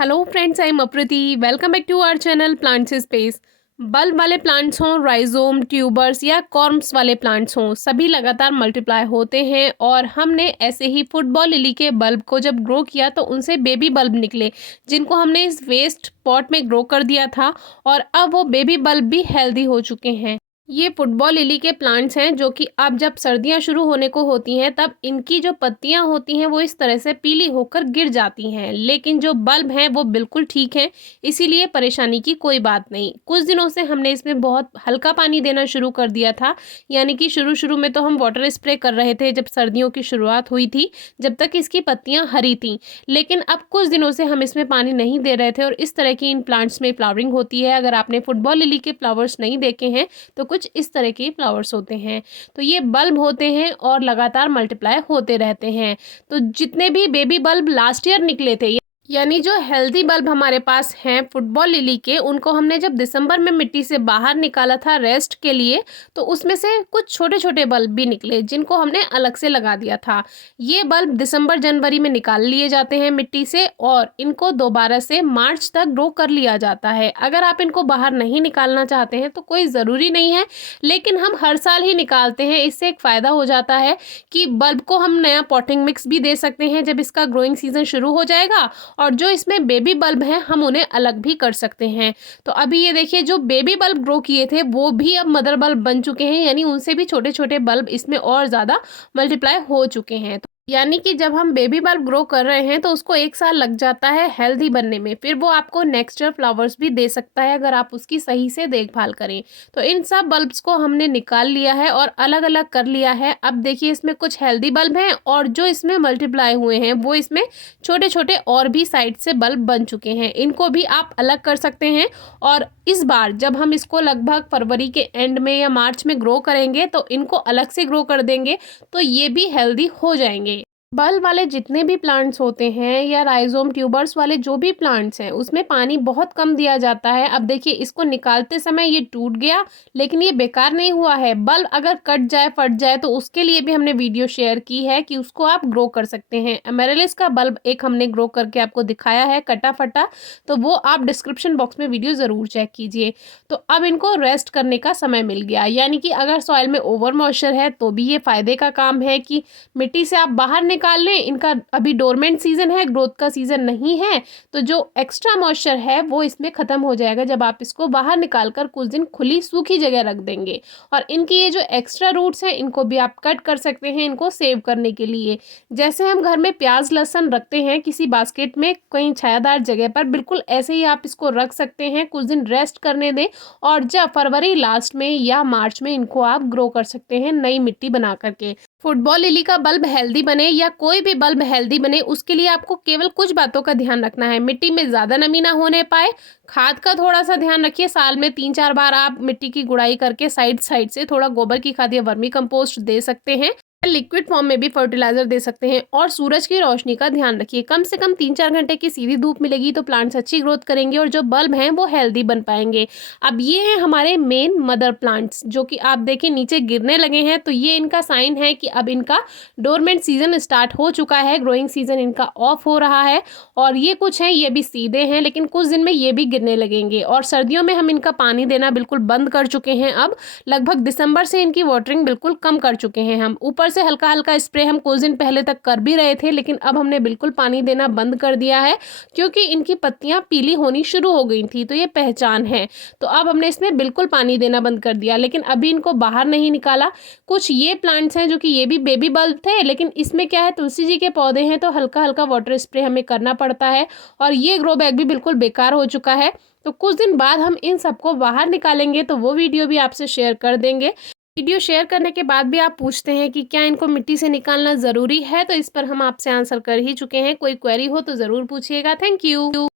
Hello friends, I am Aprati. Welcome back to our channel plants space. Bulb वाले plants हों, rhizome, tubers या corms वाले plants हों, सभी लगातार मल्टीप्लाई होते हैं। और हमने ऐसे ही फुटबॉल लिली के बल्ब को जब ग्रो किया तो उनसे बेबी बल्ब निकले, जिनको हमने इस वेस्ट पॉट में ग्रो कर दिया था। और अब वो बेबी बल्ब भी हेल्दी हो चुके हैं। ये फुटबॉल लिली के प्लांट्स हैं जो कि अब जब सर्दियां शुरू होने को होती हैं तब इनकी जो पत्तियां होती हैं वो इस तरह से पीली होकर गिर जाती हैं, लेकिन जो बल्ब हैं वो बिल्कुल ठीक हैं, इसीलिए परेशानी की कोई बात नहीं। कुछ दिनों से हमने इसमें बहुत हल्का पानी देना शुरू कर दिया था, यानी कि शुरू शुरू में तो हम वाटर स्प्रे कर रहे थे जब सर्दियों की शुरुआत हुई थी, जब तक इसकी पत्तियां हरी थीं। लेकिन अब कुछ दिनों से हम इसमें पानी नहीं दे रहे थे और इस तरह की इन प्लांट्स में फ्लावरिंग होती है। अगर आपने फुटबॉल लिली के फ्लावर्स नहीं देखे हैं तो कुछ इस तरह के फ्लावर्स होते हैं। तो ये बल्ब होते हैं और लगातार मल्टीप्लाई होते रहते हैं। तो जितने भी बेबी बल्ब लास्ट ईयर निकले थे, यानी जो हेल्दी बल्ब हमारे पास हैं फुटबॉल लिली के, उनको हमने जब दिसंबर में मिट्टी से बाहर निकाला था रेस्ट के लिए, तो उसमें से कुछ छोटे छोटे बल्ब भी निकले जिनको हमने अलग से लगा दिया था। ये बल्ब दिसंबर जनवरी में निकाल लिए जाते हैं मिट्टी से और इनको दोबारा से मार्च तक ग्रो कर लिया जाता है। अगर आप इनको बाहर नहीं निकालना चाहते हैं तो कोई ज़रूरी नहीं है, लेकिन हम हर साल ही निकालते हैं। इससे एक फ़ायदा हो जाता है कि बल्ब को हम नया पॉटिंग मिक्स भी दे सकते हैं जब इसका ग्रोइंग सीजन शुरू हो जाएगा, और जो इसमें बेबी बल्ब हैं हम उन्हें अलग भी कर सकते हैं। तो अभी ये देखिए, जो बेबी बल्ब ग्रो किए थे वो भी अब मदर बल्ब बन चुके हैं, यानी उनसे भी छोटे छोटे बल्ब इसमें और ज़्यादा मल्टीप्लाई हो चुके हैं। यानी कि जब हम बेबी बल्ब ग्रो कर रहे हैं तो उसको 1 साल लग जाता है हेल्दी बनने में, फिर वो आपको नेक्स्ट ईयर फ्लावर्स भी दे सकता है अगर आप उसकी सही से देखभाल करें। तो इन सब बल्ब्स को हमने निकाल लिया है और अलग अलग कर लिया है। अब देखिए, इसमें कुछ हेल्दी बल्ब हैं और जो इसमें मल्टीप्लाई हुए हैं वो इसमें छोटे छोटे और भी साइड से बल्ब बन चुके हैं, इनको भी आप अलग कर सकते हैं। और इस बार जब हम इसको लगभग फरवरी के एंड में या मार्च में ग्रो करेंगे तो इनको अलग से ग्रो कर देंगे, तो ये भी हेल्दी हो जाएंगे। बल्ब वाले जितने भी प्लांट्स होते हैं या राइजोम ट्यूबर्स वाले जो भी प्लांट्स हैं उसमें पानी बहुत कम दिया जाता है। अब देखिए, इसको निकालते समय ये टूट गया, लेकिन ये बेकार नहीं हुआ है। बल्ब अगर कट जाए, फट जाए, तो उसके लिए भी हमने वीडियो शेयर की है कि उसको आप ग्रो कर सकते हैं। एमेरेलिस का बल्ब एक हमने ग्रो करके आपको दिखाया है कटा फटा, तो वो आप डिस्क्रिप्शन बॉक्स में वीडियो ज़रूर चेक कीजिए। तो अब इनको रेस्ट करने का समय मिल गया, यानी कि अगर सॉइल में ओवर मॉइस्चर है तो भी ये फ़ायदे का काम है कि मिट्टी से आप बाहर निकाल लें। इनका अभी डोरमेंट सीजन है, ग्रोथ का सीजन नहीं है, तो जो एक्स्ट्रा मॉइस्चर है वो इसमें ख़त्म हो जाएगा जब आप इसको बाहर निकाल कर कुछ दिन खुली सूखी जगह रख देंगे। और इनकी ये जो एक्स्ट्रा रूट्स हैं इनको भी आप कट कर सकते हैं इनको सेव करने के लिए। जैसे हम घर में प्याज लहसुन रखते हैं किसी बास्केट में कहीं छायादार जगह पर, बिल्कुल ऐसे ही आप इसको रख सकते हैं, कुछ दिन रेस्ट करने दें और जब फरवरी लास्ट में या मार्च में इनको आप ग्रो कर सकते हैं नई मिट्टी बना करके। फुटबॉल लिली का बल्ब हेल्दी बने या कोई भी बल्ब हेल्दी बने, उसके लिए आपको केवल कुछ बातों का ध्यान रखना है। मिट्टी में ज़्यादा नमी ना होने पाए, खाद का थोड़ा सा ध्यान रखिए। साल में 3-4 बार आप मिट्टी की गुड़ाई करके साइड साइड से थोड़ा गोबर की खाद या वर्मी कंपोस्ट दे सकते हैं। लिक्विड फॉर्म में भी फर्टिलाइजर दे सकते हैं। और सूरज की रोशनी का ध्यान रखिए, कम से कम 3-4 घंटे की सीधी धूप मिलेगी तो प्लांट्स अच्छी ग्रोथ करेंगे और जो बल्ब हैं वो हेल्दी बन पाएंगे। अब ये हैं हमारे मेन मदर प्लांट्स जो कि आप देखिए नीचे गिरने लगे हैं, तो ये इनका साइन है कि अब इनका डोरमेंट सीजन स्टार्ट हो चुका है, ग्रोइंग सीजन इनका ऑफ हो रहा है। और ये कुछ हैं ये भी सीधे हैं, लेकिन कुछ दिन में ये भी गिरने लगेंगे। और सर्दियों में हम इनका पानी देना बिल्कुल बंद कर चुके हैं। अब लगभग दिसंबर से इनकी वाटरिंग बिल्कुल कम कर चुके हैं हम। ऊपर से हल्का हल्का स्प्रे हम कुछ दिन पहले तक कर भी रहे थे, लेकिन अब हमने बिल्कुल पानी देना बंद कर दिया है क्योंकि इनकी पत्तियां पीली होनी शुरू हो गई थी, तो ये पहचान है। तो अब हमने इसमें बिल्कुल पानी देना बंद कर दिया, लेकिन अभी इनको बाहर नहीं निकाला। कुछ ये प्लांट्स हैं जो कि ये भी बेबी बल्ब थे, लेकिन इसमें क्या है, तुलसी जी के पौधे हैं तो हल्का हल्का वाटर स्प्रे हमें करना पड़ता है। और ये ग्रो बैग भी बिल्कुल बेकार हो चुका है, तो कुछ दिन बाद हम इन सबको बाहर निकालेंगे, तो वो वीडियो भी आपसे शेयर कर देंगे। वीडियो शेयर करने के बाद भी आप पूछते हैं कि क्या इनको मिट्टी से निकालना ज़रूरी है, तो इस पर हम आपसे आंसर कर ही चुके हैं। कोई क्वेरी हो तो ज़रूर पूछिएगा। Thank you.